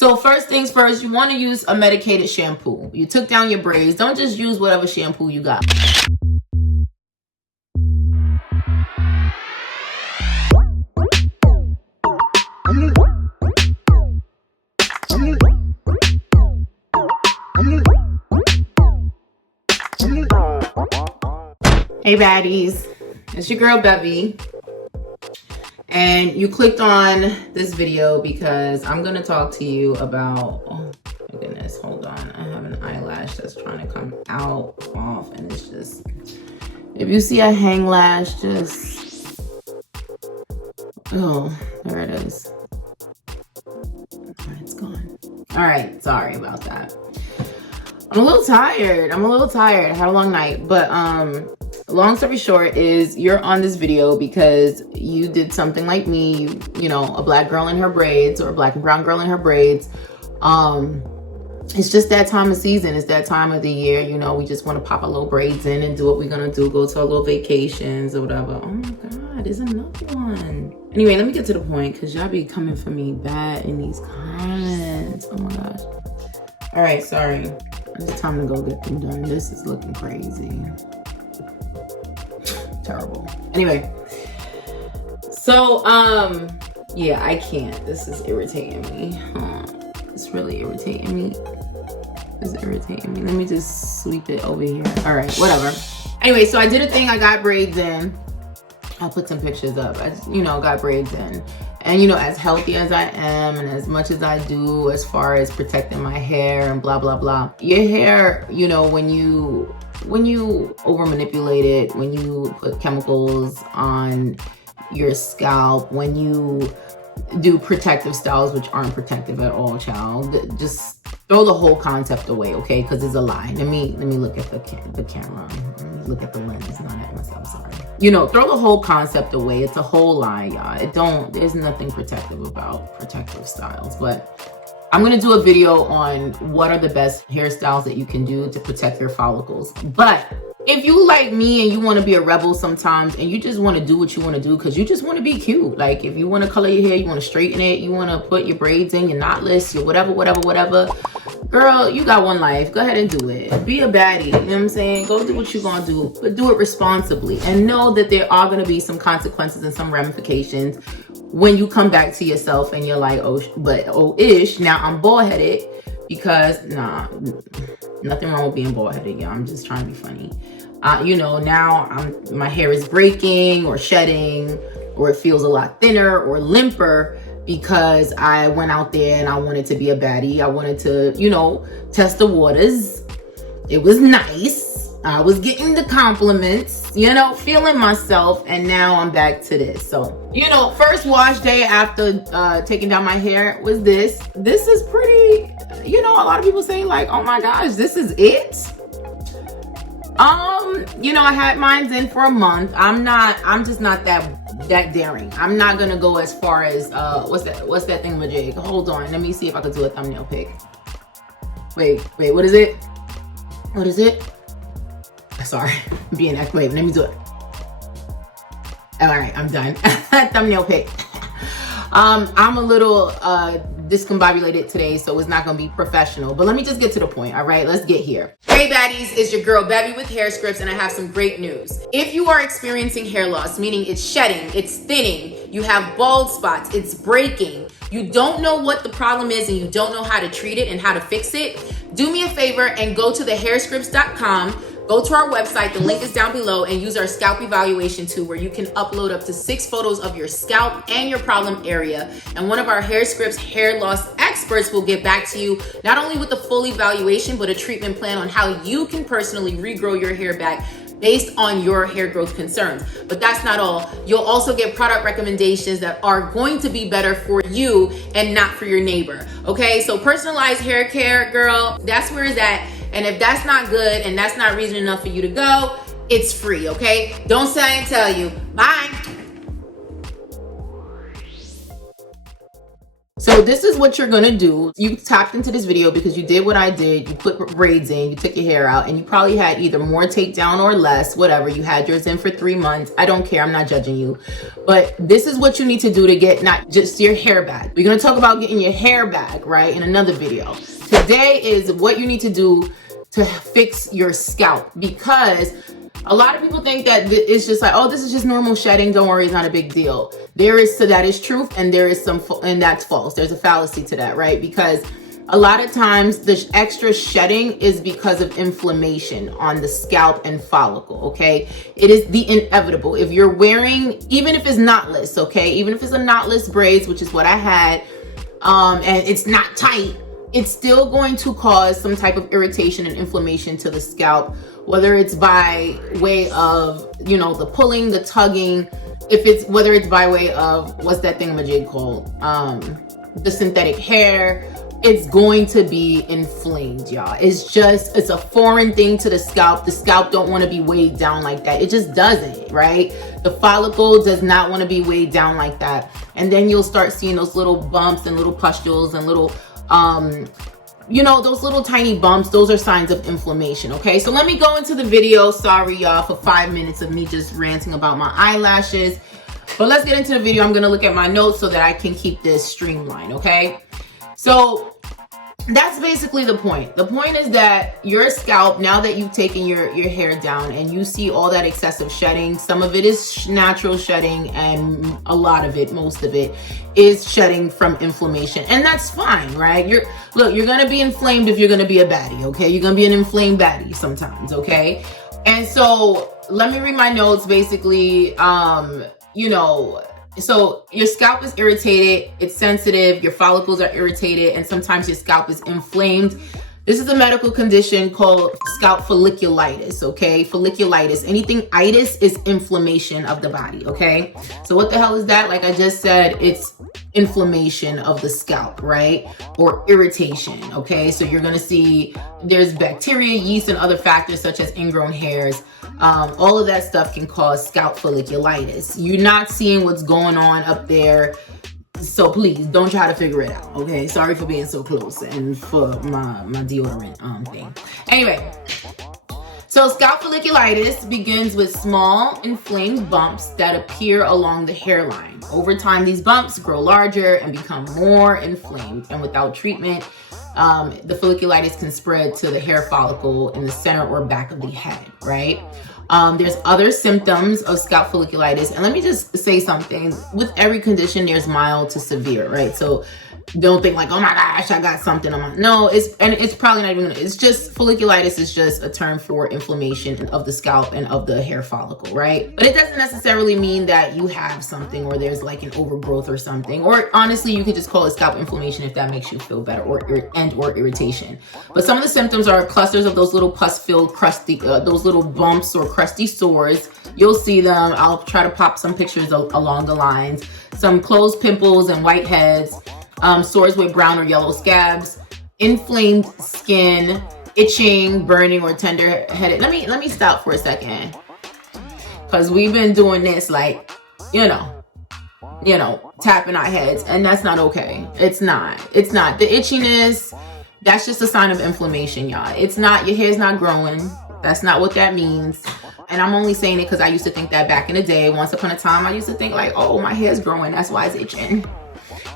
So first things first, you want to use a medicated shampoo. You took down your braids. Don't just use whatever shampoo you got. Hey baddies, it's your girl Bevy, and you clicked on this video because I'm gonna talk to you about, oh my goodness, hold on, I have an eyelash that's trying to come out off, and it's just, if you see a hang lash, just, oh, there it is. It's gone. All right, sorry about that. I'm a little tired. I had a long night, but long story short is you're on this video because you did something like me, you know, a black girl in her braids, or a black and brown girl in her braids. It's just that time of season. It's that time of the year. You know, we just want to pop our little braids in and do what we're going to do. Go to our little vacations or whatever. Oh my God, there's another one. Anyway, let me get to the point because y'all be coming for me bad in these comments. Oh my gosh. All right, sorry. It's time to go get them done. This is looking crazy. Terrible. Anyway, so yeah, I can't. This is irritating me. It's really irritating me. It's irritating me. Let me just sweep it over here. All right, whatever. Anyway, so I did a thing. I got braids in. I'll put some pictures up. I just, you know, got braids in. And, you know, as healthy as I am and as much as I do as far as protecting my hair and blah, blah, blah. Your hair, you know, when you over manipulate it, when you put chemicals on your scalp, when you do protective styles which aren't protective at all, child, just throw the whole concept away, okay? Because it's a lie. Let me look at the camera. Let me look at the lens, not at myself, sorry. You know, throw the whole concept away. It's a whole lie, y'all. There's nothing protective about protective styles. But I'm gonna do a video on what are the best hairstyles that you can do to protect your follicles. But if you like me and you want to be a rebel sometimes and you just want to do what you want to do because you just want to be cute, like if you want to color your hair, you want to straighten it, you want to put your braids in, your knotless, your whatever, girl, you got one life. Go ahead and do it. Be a baddie, you know what I'm saying? Go do what you're gonna do, but do it responsibly, and know that there are going to be some consequences and some ramifications when you come back to yourself and you're like, ish, now I'm bald-headed. Because nah, nothing wrong with being bald-headed, y'all. I'm just trying to be funny. You know, now my hair is breaking or shedding, or it feels a lot thinner or limper because I went out there and I wanted to be a baddie. I wanted to, you know, test the waters. It was nice. I was getting the compliments, you know, feeling myself, and now I'm back to this. So, you know, first wash day after taking down my hair was this. This is pretty, you know, a lot of people say like, oh my gosh, this is it. You know, I had mine in for a month. I'm just not that daring. I'm not gonna go as far as what's that thing majig? Hold on, let me see if I could do a thumbnail pic. Wait, what is it? What is it? Sorry, I'm being wait, let me do it. All right, I'm done. Thumbnail pic. I'm a little discombobulated today, so it's not gonna be professional, but let me just get to the point. All right, let's get here. Hey baddies, it's your girl Bevy with Hair Scripts, and I have some great news. If you are experiencing hair loss, meaning it's shedding, it's thinning, you have bald spots, it's breaking, you don't know what the problem is and you don't know how to treat it and how to fix it, do me a favor and go to thehairscripts.com. Go to our website, the link is down below, and use our scalp evaluation tool where you can upload up to 6 photos of your scalp and your problem area. And one of our Hair Scripts hair loss experts will get back to you, not only with the full evaluation, but a treatment plan on how you can personally regrow your hair back based on your hair growth concerns. But that's not all. You'll also get product recommendations that are going to be better for you and not for your neighbor. Okay, so personalized hair care, girl, that's where it's at. And if that's not good and that's not reason enough for you to go, it's free, okay? Don't say I didn't tell you. Bye. So this is what you're gonna do. You tapped into this video because you did what I did. You put braids in, you took your hair out, and you probably had either more takedown or less, whatever. You had yours in for 3 months. I don't care, I'm not judging you. But this is what you need to do to get not just your hair back. We're gonna talk about getting your hair back, right, in another video. Today is what you need to do to fix your scalp, because a lot of people think that it's just like, oh, this is just normal shedding. Don't worry, it's not a big deal. That is truth, and there is and that's false. There's a fallacy to that, right? Because a lot of times the extra shedding is because of inflammation on the scalp and follicle, okay? It is the inevitable. If you're wearing, even if it's knotless, okay? Even if it's a knotless braids, which is what I had, and it's not tight, it's still going to cause some type of irritation and inflammation to the scalp, whether it's by way of, you know, the pulling, the tugging, whether it's by way of, what's that thingamajig called? The synthetic hair, it's going to be inflamed, y'all. It's a foreign thing to the scalp. The scalp don't want to be weighed down like that. It just doesn't, right? The follicle does not want to be weighed down like that. And then you'll start seeing those little bumps and little pustules and little, you know, those little tiny bumps. Those are signs of inflammation, okay? So let me go into the video. Sorry, y'all, for 5 minutes of me just ranting about my eyelashes. But let's get into the video. I'm going to look at my notes so that I can keep this streamlined, okay? So that's basically the point. The point is that your scalp, now that you've taken your hair down and you see all that excessive shedding, some of it is natural shedding and a lot of it, most of it, is shedding from inflammation. And that's fine, right? Look, you're going to be inflamed if you're going to be a baddie, okay? You're going to be an inflamed baddie sometimes, okay? And so let me read my notes. Basically, you know, so your scalp is irritated, it's sensitive, your follicles are irritated, and sometimes your scalp is inflamed. This is a medical condition called scalp folliculitis, okay? Folliculitis, anything itis is inflammation of the body, okay? So what the hell is that? Like I just said, it's inflammation of the scalp, right? Or irritation, okay? So you're gonna see there's bacteria, yeast, and other factors such as ingrown hairs. All of that stuff can cause scalp folliculitis. You're not seeing what's going on up there, so please don't try to figure it out, okay? Sorry for being so close and for my deodorant thing. Anyway, so scalp folliculitis begins with small inflamed bumps that appear along the hairline. Over time, these bumps grow larger and become more inflamed, and without treatment, the folliculitis can spread to the hair follicle in the center or back of the head, right? There's other symptoms of scalp folliculitis. And let me just say something. With every condition, there's mild to severe, right? So don't think like, oh my gosh, I got something on my, no, it's probably not even, it's just, folliculitis is just a term for inflammation of the scalp and of the hair follicle, right? But it doesn't necessarily mean that you have something or there's like an overgrowth or something, or honestly, you could just call it scalp inflammation if that makes you feel better, or irritation. But some of the symptoms are clusters of those little pus-filled, crusty, those little bumps or crusty sores. You'll see them. I'll try to pop some pictures along the lines. Some closed pimples and whiteheads. Sores with brown or yellow scabs, inflamed skin, itching, burning, or tender-headed. Let me stop for a second, because we've been doing this like, you know, tapping our heads, and that's not okay. It's not. The itchiness, that's just a sign of inflammation, y'all. It's not, your hair's not growing. That's not what that means. And I'm only saying it because I used to think that back in the day. Once upon a time, I used to think like, oh, my hair's growing, that's why it's itching.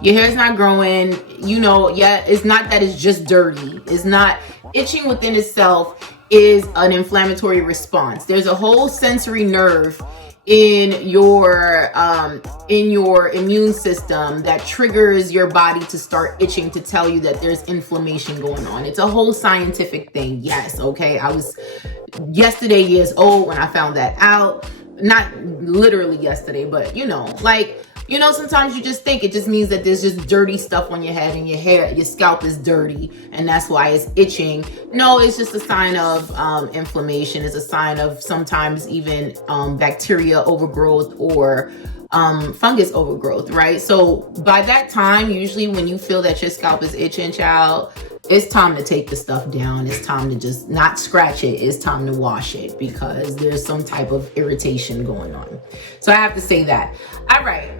Your hair's not growing, you know, yeah, it's not that it's just dirty. It's not, itching within itself is an inflammatory response. There's a whole sensory nerve in your immune system that triggers your body to start itching to tell you that there's inflammation going on. It's a whole scientific thing. Yes, okay. I was yesterday years old when I found that out. Not literally yesterday, but you know, like, you know, sometimes you just think it just means that there's just dirty stuff on your head and your scalp is dirty and that's why it's itching. No, it's just a sign of inflammation. It's a sign of sometimes even bacteria overgrowth or fungus overgrowth, right? So by that time, usually when you feel that your scalp is itching, child, it's time to take the stuff down. It's time to just not scratch it. It's time to wash it because there's some type of irritation going on. So I have to say that. All right.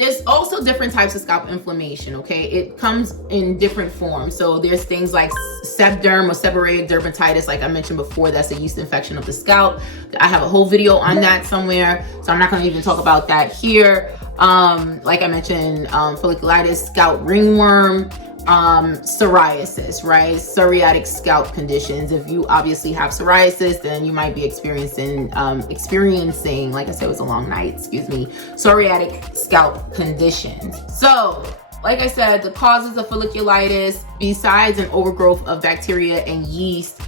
there's also different types of scalp inflammation, okay? It comes in different forms. So there's things like sebderm or seborrheic dermatitis, like I mentioned before, that's a yeast infection of the scalp. I have a whole video on that somewhere, so I'm not gonna even talk about that here. Like I mentioned, folliculitis, scalp ringworm, psoriasis, right? Psoriatic scalp conditions. If you obviously have psoriasis, then you might be experiencing, like I said, it was a long night, excuse me, psoriatic scalp conditions. So, like I said, the causes of folliculitis, besides an overgrowth of bacteria and yeast,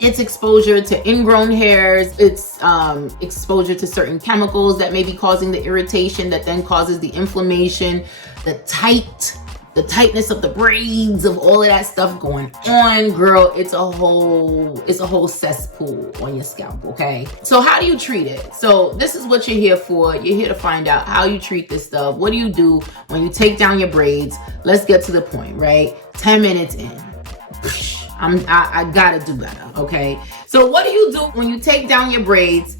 it's exposure to ingrown hairs, it's exposure to certain chemicals that may be causing the irritation that then causes the inflammation, the tightness of the braids, of all of that stuff going on. Girl, it's a whole cesspool on your scalp, okay? So how do you treat it? So this is what you're here for. You're here to find out how you treat this stuff. What do you do when you take down your braids? Let's get to the point, right? 10 minutes in. I gotta do better, okay? So what do you do when you take down your braids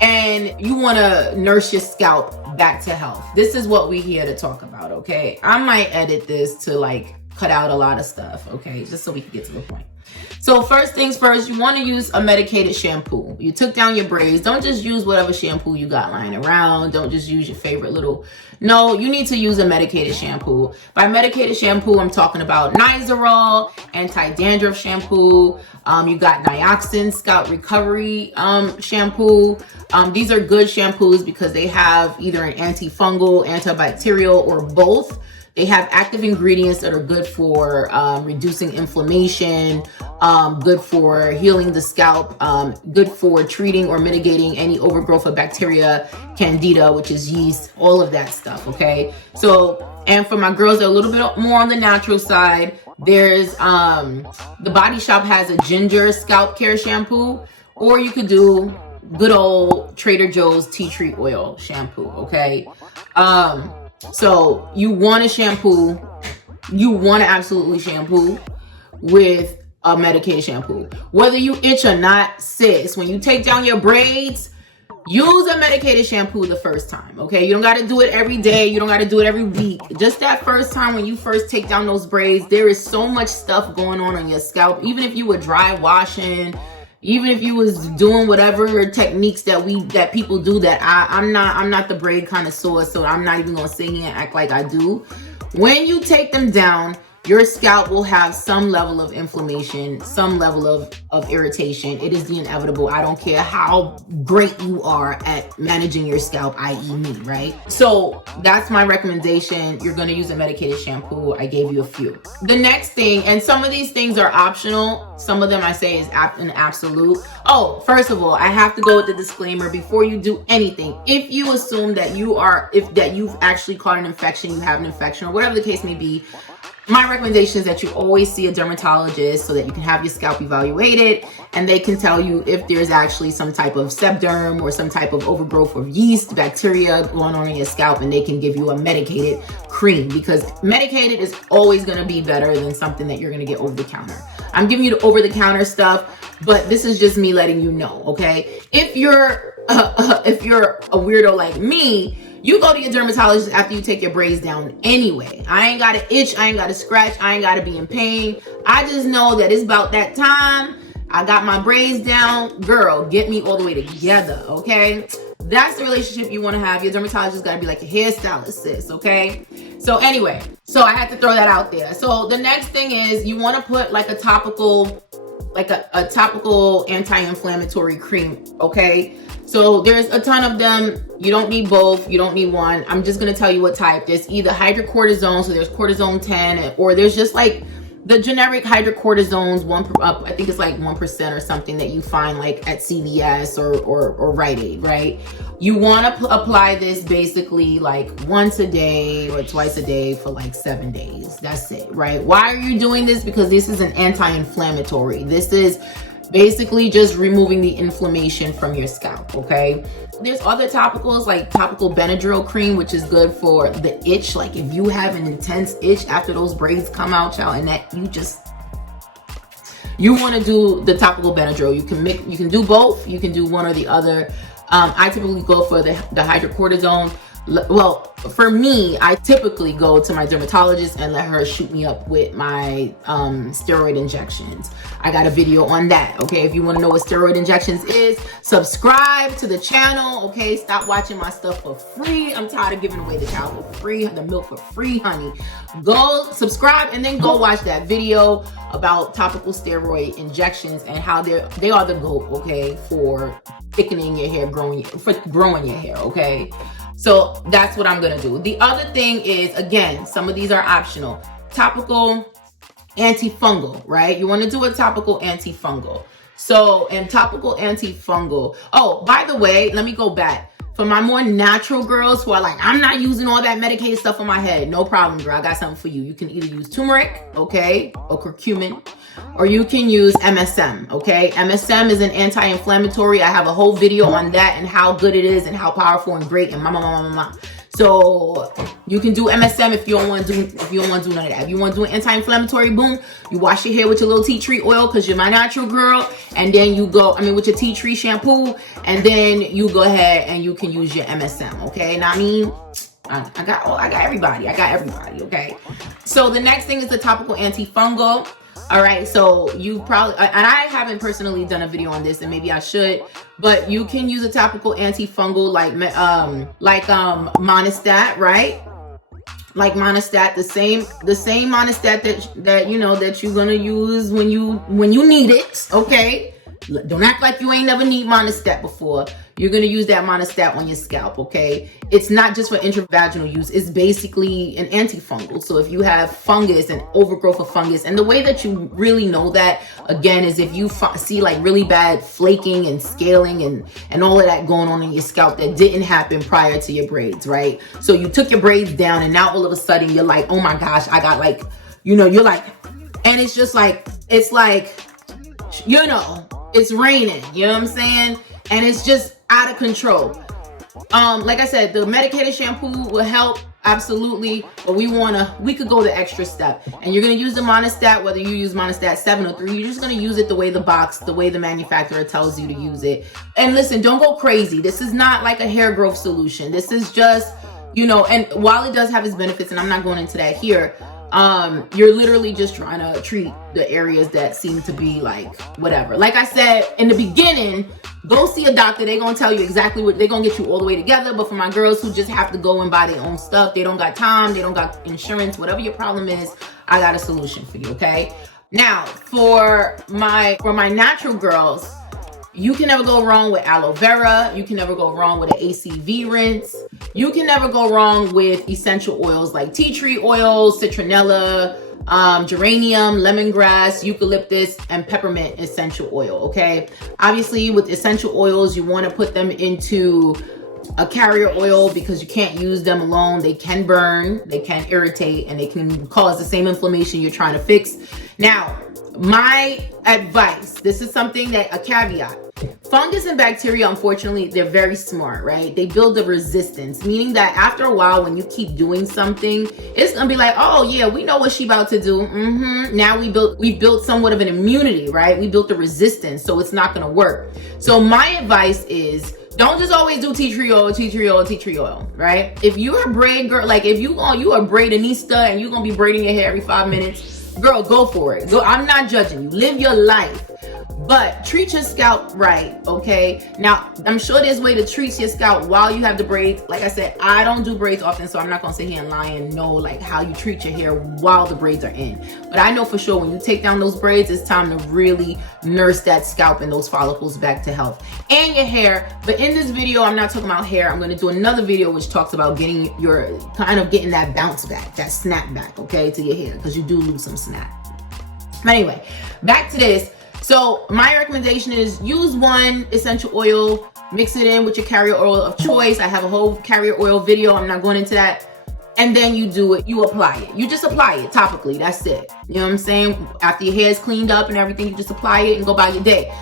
and you wanna nurse your scalp back to health? This is what we're here to talk about, okay? I might edit this to like cut out a lot of stuff, okay? Just so we can get to the point. So first things first, you wanna use a medicated shampoo. You took down your braids, don't just use whatever shampoo you got lying around. Don't just use your favorite little, no, you need to use a medicated shampoo. By medicated shampoo, I'm talking about Nizoral, anti-dandruff shampoo. You got Nioxin scalp recovery shampoo. These are good shampoos because they have either an antifungal, antibacterial, or both. They have active ingredients that are good for reducing inflammation, good for healing the scalp, good for treating or mitigating any overgrowth of bacteria, candida, which is yeast, all of that stuff, okay? So, and for my girls that are a little bit more on the natural side, there's, the Body Shop has a ginger scalp care shampoo, or you could do good old Trader Joe's tea tree oil shampoo, okay? So you want to shampoo, you want to absolutely shampoo with a medicated shampoo. Whether you itch or not, sis, when you take down your braids, use a medicated shampoo the first time, okay? You don't got to do it every day. You don't got to do it every week. Just that first time when you first take down those braids, there is so much stuff going on your scalp. Even if you were dry washing, even if you was doing whatever techniques that people do, that I'm not the braid connoisseur, so I'm not even gonna sit here and act like I do. When you take them down, your scalp will have some level of inflammation, some level of irritation. It is the inevitable. I don't care how great you are at managing your scalp, i.e. me, right? So that's my recommendation. You're gonna use a medicated shampoo. I gave you a few. The next thing, and some of these things are optional. Some of them I say is an absolute. Oh, first of all, I have to go with the disclaimer before you do anything. If you assume that you've actually caught an infection, you have an infection, or whatever the case may be, my recommendation is that you always see a dermatologist so that you can have your scalp evaluated and they can tell you if there's actually some type of sebderm or some type of overgrowth of yeast, bacteria going on in your scalp, and they can give you a medicated cream, because medicated is always going to be better than something that you're going to get over the counter. I'm giving you the over the counter stuff, but this is just me letting you know, okay? If you're a weirdo like me, you go to your dermatologist after you take your braids down anyway. I ain't got to itch, I ain't got to scratch, I ain't got to be in pain. I just know that it's about that time. I got my braids down. Girl, get me all the way together, okay? That's the relationship you want to have. Your dermatologist got to be like a hairstylist, sis, okay? So anyway, so I had to throw that out there. So the next thing is you want to put like a topical, a topical anti-inflammatory cream, okay? So there's a ton of them. You don't need both. You don't need one. I'm just going to tell you what type. There's either hydrocortisone, so there's cortisone 10, or there's just like the generic hydrocortisones, I think it's like 1% or something that you find like at CVS or Rite Aid, right? You want to apply this basically like once a day or twice a day for like 7 days. That's it, right? Why are you doing this? Because this is an anti-inflammatory. This is basically just removing the inflammation from your scalp, okay? There's other topicals like topical Benadryl cream, which is good for the itch. Like if you have an intense itch after those braids come out, child, and that you want to do the topical Benadryl. You can do both. You can do one or the other. I typically go for the hydrocortisone. well, for me, I typically go to my dermatologist and let her shoot me up with my steroid injections. I got a video on that, okay? If you want to know what steroid injections is, subscribe to the channel, okay? Stop watching my stuff for free. I'm tired of giving away the cow for free, the milk for free, honey. Go subscribe and then go watch that video about topical steroid injections and how they are the GOAT, okay, for thickening your hair, growing your hair, okay? So that's what I'm gonna do. The other thing is, again, some of these are optional. Topical antifungal, right? You wanna do a topical antifungal. So, and topical antifungal. Oh, by the way, let me go back. For my more natural girls who are like, I'm not using all that medicated stuff on my head. No problem, girl. I got something for you. You can either use turmeric, okay, or curcumin, or you can use MSM, okay? MSM is an anti-inflammatory. I have a whole video on that and how good it is and how powerful and great and So you can do MSM if you don't want to do none of that. If you want to do an anti-inflammatory, boom, you wash your hair with your little tea tree oil because you're my natural girl, and then you go, with your tea tree shampoo, and then you go ahead and you can use your MSM, okay? Now, I got everybody, okay? So the next thing is the topical antifungal. All right, so you probably, and I haven't personally done a video on this, and maybe I should, but you can use a topical antifungal like Monistat, right? Like Monistat, the same Monistat that you're gonna use when you need it, okay? Don't act like you ain't never need Monistat before. You're gonna use that Monistat on your scalp, okay? It's not just for intravaginal use. It's basically an antifungal. So if you have fungus and overgrowth of fungus, and the way that you really know that, again, is if you see like really bad flaking and scaling and all of that going on in your scalp that didn't happen prior to your braids, right? So you took your braids down and now all of a sudden you're like, oh my gosh, I got like, you're like, and it's just like, it's like, it's raining, you know what I'm saying? And it's just out of control. Like I said, the medicated shampoo will help, absolutely, but we could go the extra step. And you're gonna use the Monistat, whether you use Monistat 7 or 3, you're just gonna use it the way the manufacturer tells you to use it. And listen, don't go crazy. This is not like a hair growth solution. This is just, and while it does have its benefits, and I'm not going into that here, you're literally just trying to treat the areas that seem to be like whatever. Like I said in the beginning, go see a doctor. They're gonna tell you exactly what they're gonna get you all the way together. But for my girls who just have to go and buy their own stuff, they don't got time, they don't got insurance, whatever your problem is, I got a solution for you, okay? Now, for my natural girls, you can never go wrong with aloe vera. You can never go wrong with an ACV rinse. You can never go wrong with essential oils like tea tree oil, citronella, geranium, lemongrass, eucalyptus, and peppermint essential oil, okay? Obviously, with essential oils, you want to put them into a carrier oil because you can't use them alone. They can burn, they can irritate, and they can cause the same inflammation you're trying to fix. Now, my advice, this is something that, a caveat. Fungus and bacteria, unfortunately, they're very smart, right? They build a resistance, meaning that after a while, when you keep doing something, it's gonna be like, oh yeah, we know what she about to do. Now we built somewhat of an immunity, right? We built a resistance, so it's not gonna work. So my advice is, don't just always do tea tree oil, right? If you're a braid girl, like if you are a braidinista and you're gonna be braiding your hair every 5 minutes, girl, go for it. Go. I'm not judging you. Live your life. But treat your scalp right, okay? Now, I'm sure there's a way to treat your scalp while you have the braids. Like I said, I don't do braids often, so I'm not gonna sit here and lie and know like how you treat your hair while the braids are in. But I know for sure when you take down those braids, it's time to really nurse that scalp and those follicles back to health. And your hair. But in this video, I'm not talking about hair. I'm gonna do another video which talks about getting that bounce back, that snap back, okay, to your hair, because you do lose some snap. But anyway, back to this. So my recommendation is use one essential oil, mix it in with your carrier oil of choice. I have a whole carrier oil video. I'm not going into that. And then you do it, you apply it. You just apply it topically, that's it. You know what I'm saying? After your hair is cleaned up and everything, you just apply it and go by your day.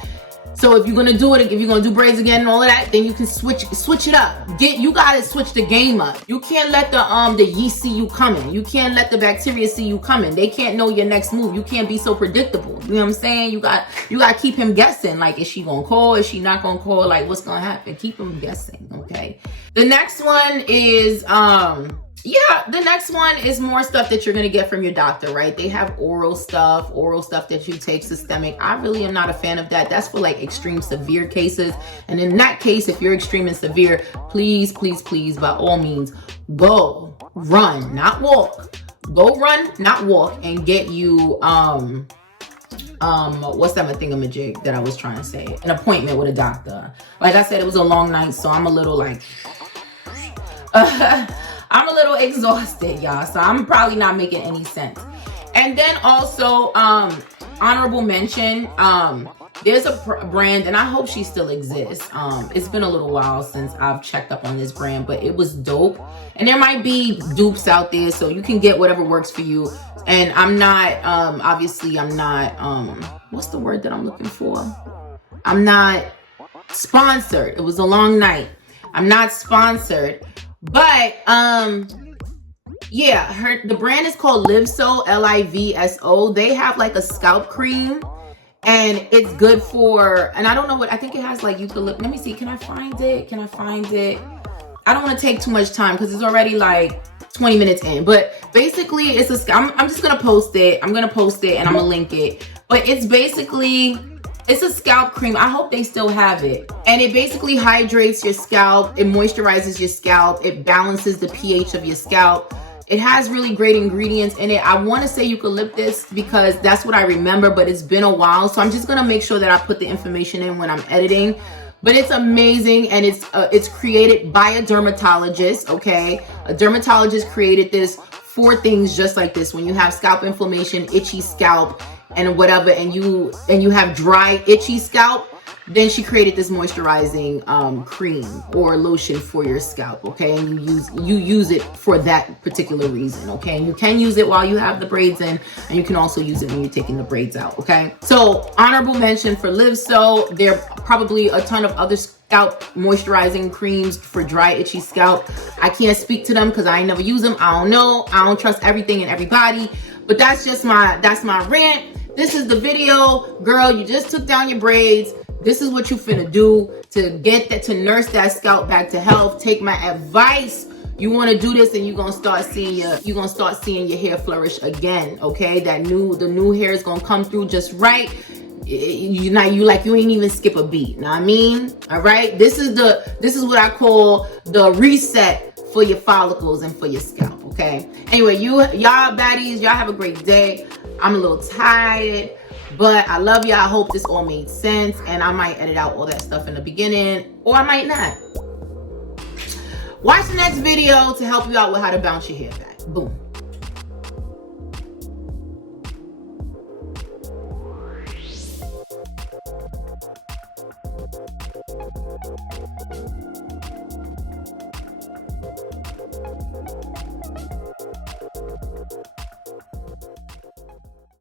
So if you're gonna do it, if you're gonna do braids again and all of that, then you can switch it up. You gotta switch the game up. You can't let the yeast see you coming. You can't let the bacteria see you coming. They can't know your next move. You can't be so predictable. You know what I'm saying? You got to keep him guessing. Like, is she gonna call? Is she not gonna call? Like, what's gonna happen? Keep him guessing. Okay. The next one is the next one is more stuff that you're going to get from your doctor, right? They have oral stuff that you take systemic. I really am not a fan of that. That's for like extreme severe cases. And in that case, if you're extreme and severe, please, please, please, by all means, go run, not walk. Go run, not walk, and get you, what's that thingamajig that I was trying to say? An appointment with a doctor. Like I said, it was a long night, so I'm a little like, I'm a little exhausted, y'all, so I'm probably not making any sense. And then also, honorable mention, there's a brand, and I hope she still exists. It's been a little while since I've checked up on this brand, but it was dope. And there might be dupes out there, so you can get whatever works for you. And I'm not, obviously I'm not, what's the word that I'm looking for? I'm not sponsored. It was a long night. I'm not sponsored. But yeah, the brand is called Livso, Livso. They have like a scalp cream, and it's good for, and I don't know what, I think it has like eucalyptus. Let me see, can I find it? I don't want to take too much time because it's already like 20 minutes in, but basically it's I'm just gonna post it. I'm gonna post it and I'm gonna link it. But it's a scalp cream. I hope they still have it. And it basically hydrates your scalp. It moisturizes your scalp. It balances the pH of your scalp. It has really great ingredients in it. I want to say eucalyptus because that's what I remember, but it's been a while. So I'm just going to make sure that I put the information in when I'm editing. But it's amazing, and it's created by a dermatologist, okay? A dermatologist created this for things just like this. When you have scalp inflammation, itchy scalp, and whatever, and you have dry, itchy scalp, then she created this moisturizing cream or lotion for your scalp, okay? And you use it for that particular reason, okay? And you can use it while you have the braids in, and you can also use it when you're taking the braids out, okay? So honorable mention for Livso. There are probably a ton of other scalp moisturizing creams for dry, itchy scalp. I can't speak to them because I ain't never use them. I don't know. I don't trust everything and everybody. But that's my rant. This is the video, girl. You just took down your braids. This is what you finna do to nurse that scalp back to health. Take my advice. You want to do this, and you're gonna start seeing your hair flourish again. Okay, the new hair is gonna come through just right. You ain't even skip a beat. Know what I mean? All right. This is what I call the reset for your follicles and for your scalp. Okay. Anyway, y'all baddies, y'all have a great day. I'm a little tired, but I love y'all. I hope this all made sense, and I might edit out all that stuff in the beginning, or I might not. Watch the next video to help you out with how to bounce your hair back. Boom.